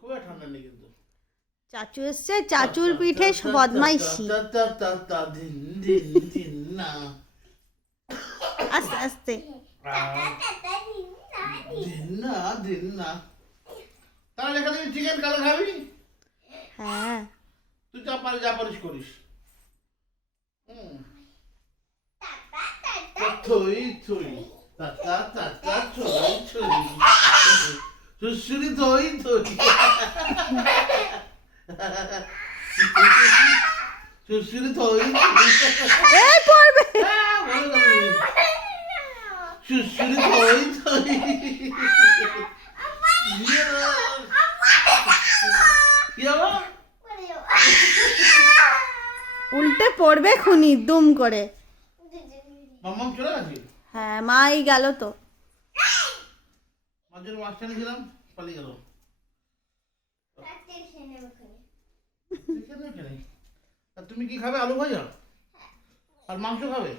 খুব ঠান্ডা নেই কিন্তু। চাচু এসছে, চাচুর পিঠে বদমাইশি। আস্তে আস্তে। তাহলে এখানে চিকেন কালো খাবি? হ্যাঁ তুই যা পারিস করিস। থই থই তাতা তাতা থই থই সুশুরি থই থই সুশুরি থই এই পড়বে। সুশুরি থই থই কি হলো? উল্টে পড়বে খুনি দুম করে। মাম্মাম চলে গেছে? হ্যাঁ মাই গেল তো। মাঝের মাঝখানে ছিলাম, পালিয়ে গেল। আর তুমি কি খাবে? আলু ভাজা আর মাংস খাবে?